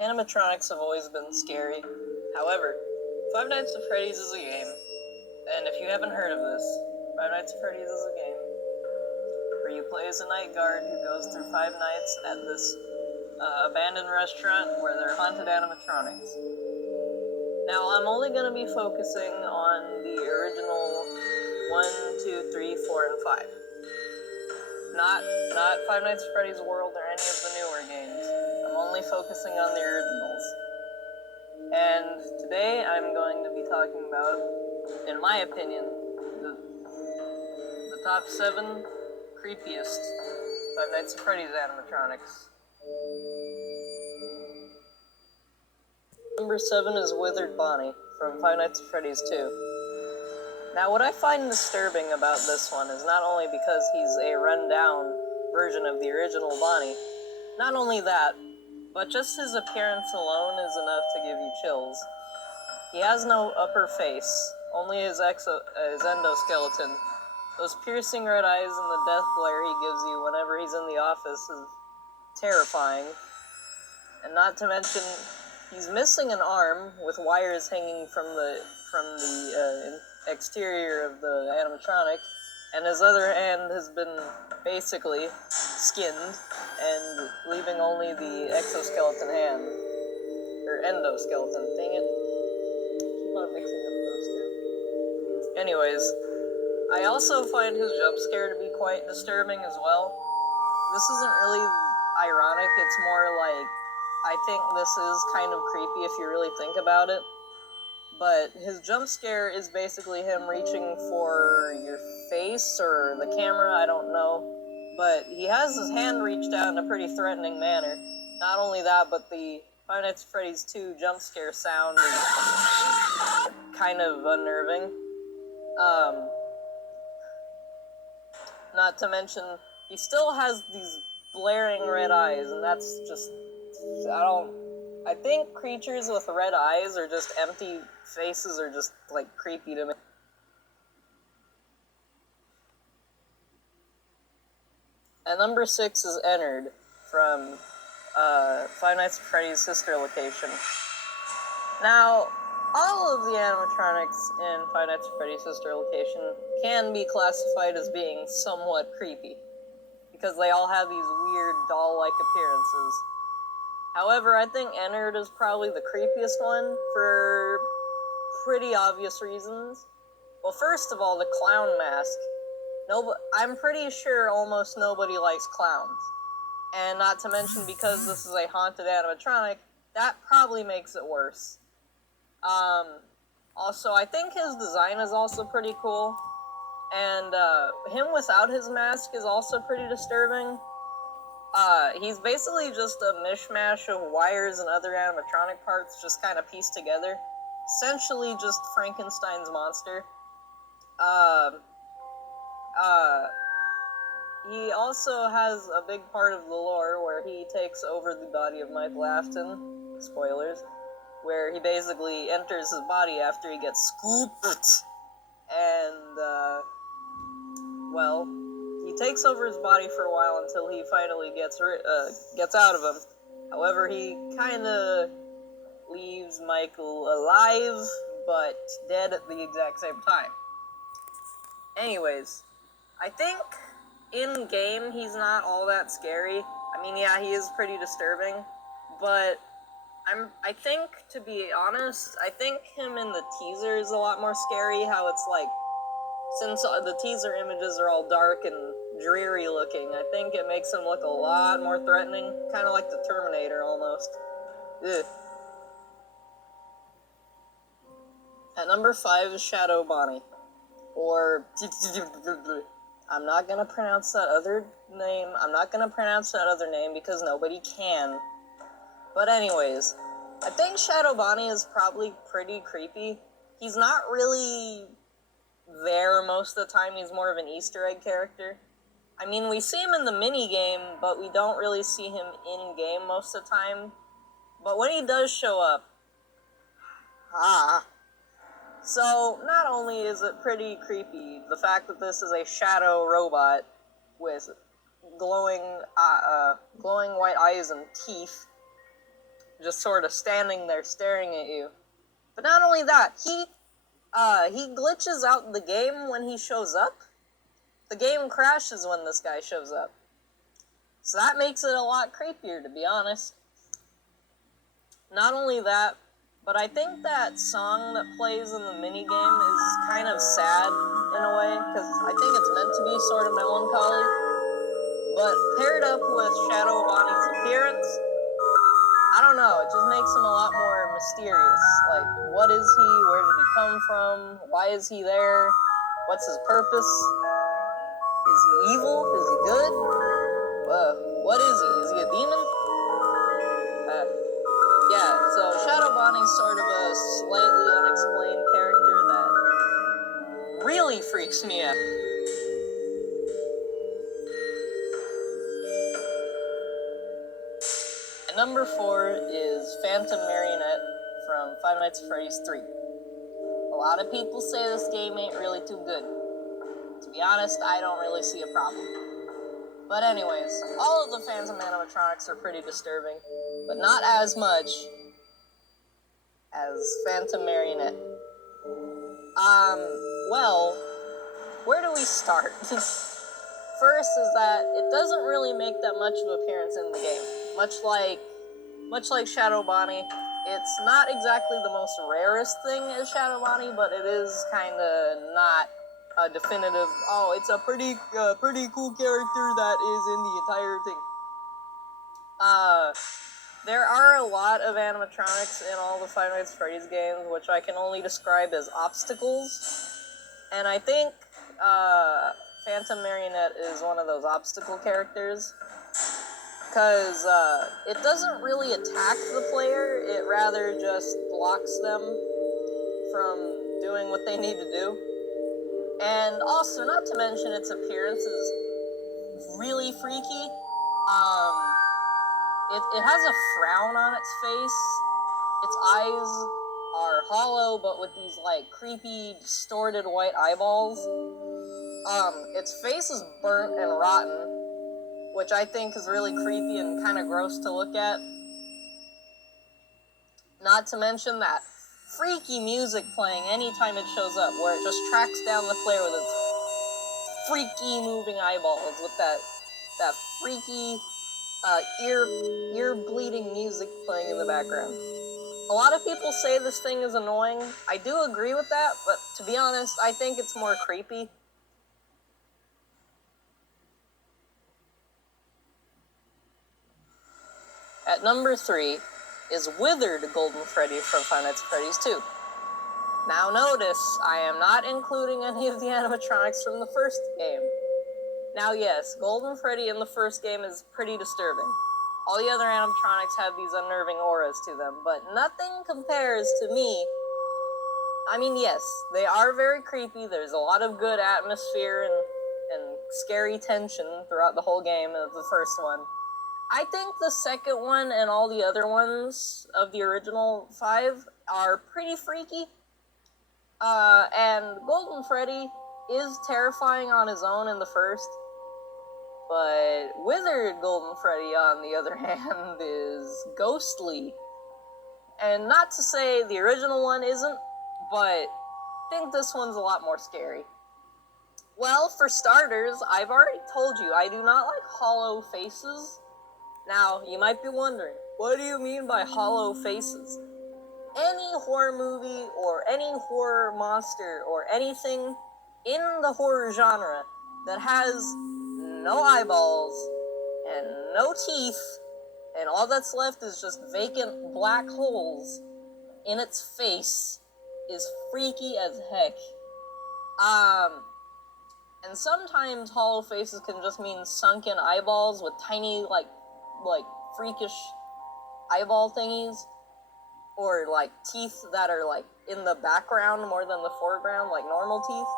Animatronics have always been scary. However, Five Nights at Freddy's is a game, and if you haven't heard of this, Five Nights at Freddy's is a game where you play as a night guard who goes through 5 nights at this abandoned restaurant where there are haunted animatronics. Now, I'm only going to be focusing on the original 1, 2, 3, 4, and 5. Not Five Nights at Freddy's World or any of the newer games. I'm only focusing on the originals. And today I'm going to be talking about, in my opinion, the top 7 creepiest Five Nights at Freddy's animatronics. Number 7 is Withered Bonnie from Five Nights at Freddy's 2. Now, what I find disturbing about this one is not only because he's a run-down version of the original Bonnie, not only that, but just his appearance alone is enough to give you chills. He has no upper face, only his endoskeleton. Those piercing red eyes and the death glare he gives you whenever he's in the office is terrifying. And not to mention, he's missing an arm with wires hanging from the exterior of the animatronic, and his other hand has been basically skinned and leaving only the exoskeleton hand, or endoskeleton, dang it. Keep on mixing up those two. Anyways, I also find his jump scare to be quite disturbing as well. This isn't really ironic, it's more like, I think this is kind of creepy if you really think about it. But his jump scare is basically him reaching for your face or the camera, I don't know. But he has his hand reached out in a pretty threatening manner. Not only that, but the Five Nights at Freddy's 2 jump scare sound is kind of unnerving. Not to mention, he still has these blaring red eyes, and that's just, I think creatures with red eyes or just empty faces are just, like, creepy to me. And number 6 is Ennard from Five Nights at Freddy's sister location. Now, all of the animatronics in Five Nights at Freddy's sister location can be classified as being somewhat creepy, because they all have these weird doll-like appearances. However, I think Ennard is probably the creepiest one for pretty obvious reasons. Well, first of all, the clown mask. I'm pretty sure almost nobody likes clowns. And not to mention, because this is a haunted animatronic, that probably makes it worse. Also, I think his design is also pretty cool. And him without his mask is also pretty disturbing. He's basically just a mishmash of wires and other animatronic parts just kind of pieced together. Essentially just Frankenstein's monster. He also has a big part of the lore where he takes over the body of Michael Afton, spoilers, where he basically enters his body after he gets scooped, and, well, he takes over his body for a while until he finally gets out of him. However, he kinda leaves Michael alive, but dead at the exact same time. Anyways, I think in-game he's not all that scary. I mean, yeah, he is pretty disturbing, but I think, to be honest, I think him in the teaser is a lot more scary, how it's like, since the teaser images are all dark and dreary looking, I think it makes him look a lot more threatening, kind of like the Terminator almost. Ugh. At number 5 is Shadow Bonnie, or I'm not gonna pronounce that other name because nobody can. But anyways, I think Shadow Bonnie is probably pretty creepy. He's not really there most of the time, he's more of an Easter egg character. I mean, we see him in the mini-game, but we don't really see him in-game most of the time. But when he does show up, So, not only is it pretty creepy, the fact that this is a shadow robot with glowing white eyes and teeth, just sort of standing there staring at you. But not only that, he glitches out the game when he shows up. The game crashes when this guy shows up. So that makes it a lot creepier, to be honest. Not only that, but I think that song that plays in the minigame is kind of sad in a way, because I think it's meant to be sort of melancholy. But paired up with Shadow Bonnie's appearance, I don't know, it just makes him a lot more mysterious. Like, what is he? Where did he come from? Why is he there? What's his purpose? Is he evil? Is he good? What is he? Is he a demon? Yeah, so Shadow Bonnie's sort of a slightly unexplained character that really freaks me out. And number 4 is Phantom Marionette from Five Nights at Freddy's 3. A lot of people say this game ain't really too good. To be honest, I don't really see a problem. But anyways, all of the Phantom animatronics are pretty disturbing, but not as much as Phantom Marionette. Well, where do we start? First is that it doesn't really make that much of an appearance in the game. Much like Shadow Bonnie, it's not exactly the most rarest thing as Shadow Bonnie, but it is kinda not a definitive, oh, it's a pretty cool character that is in the entire thing. There are a lot of animatronics in all the Five Nights at Freddy's games, which I can only describe as obstacles. And I think, Phantom Marionette is one of those obstacle characters. Because, it doesn't really attack the player, it rather just blocks them from doing what they need to do. And also, not to mention, its appearance is really freaky. It has a frown on its face. Its eyes are hollow, but with these, like, creepy, distorted white eyeballs. Its face is burnt and rotten, which I think is really creepy and kind of gross to look at. Not to mention that freaky music playing anytime it shows up, where it just tracks down the player with its freaky moving eyeballs, with that freaky ear bleeding music playing in the background. A lot of people say this thing is annoying. I do agree with that, but to be honest, I think it's more creepy. At number 3 is Withered Golden Freddy from Five Nights at Freddy's 2. Now notice, I am not including any of the animatronics from the first game. Now yes, Golden Freddy in the first game is pretty disturbing. All the other animatronics have these unnerving auras to them, but nothing compares to me. I mean, yes, they are very creepy, there's a lot of good atmosphere and scary tension throughout the whole game of the first one. I think the second one and all the other ones of the original 5 are pretty freaky. And Golden Freddy is terrifying on his own in the first, but Withered Golden Freddy, on the other hand, is ghostly. And not to say the original one isn't, but I think this one's a lot more scary. Well, for starters, I've already told you I do not like hollow faces. Now, you might be wondering, what do you mean by hollow faces? Any horror movie or any horror monster or anything in the horror genre that has no eyeballs and no teeth and all that's left is just vacant black holes in its face is freaky as heck. And sometimes hollow faces can just mean sunken eyeballs with tiny, like freakish eyeball thingies, or like teeth that are like in the background more than the foreground, like normal teeth.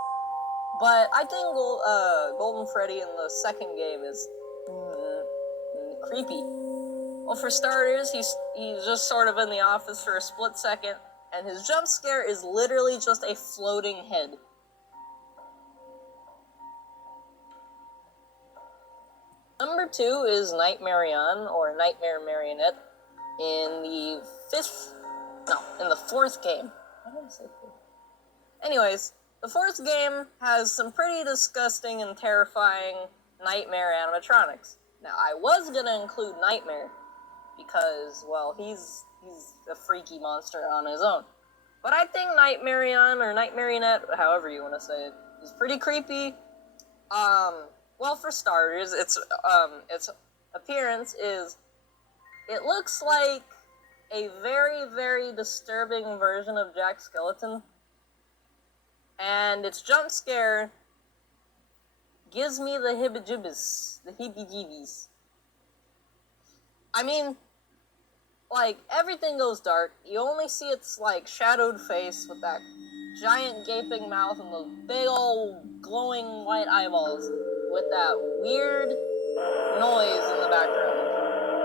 But I think Golden Freddy in the second game is creepy. Well, for starters, he's just sort of in the office for a split second, and his jump scare is literally just a floating head. Number 2 is Nightmarion, or Nightmare Marionette. in the fourth game. Why did I say fifth? Anyways, the fourth game has some pretty disgusting and terrifying nightmare animatronics. Now, I was gonna include Nightmare, because, well, he's a freaky monster on his own. But I think Nightmarion, or Nightmarionette, however you want to say it, is pretty creepy. Well, for starters, its appearance is, it looks like a very, very disturbing version of Jack Skellington. And its jump scare gives me the heebie-jeebies. I mean, like, everything goes dark. You only see its, like, shadowed face with that giant gaping mouth and those big old glowing white eyeballs with that weird noise in the background.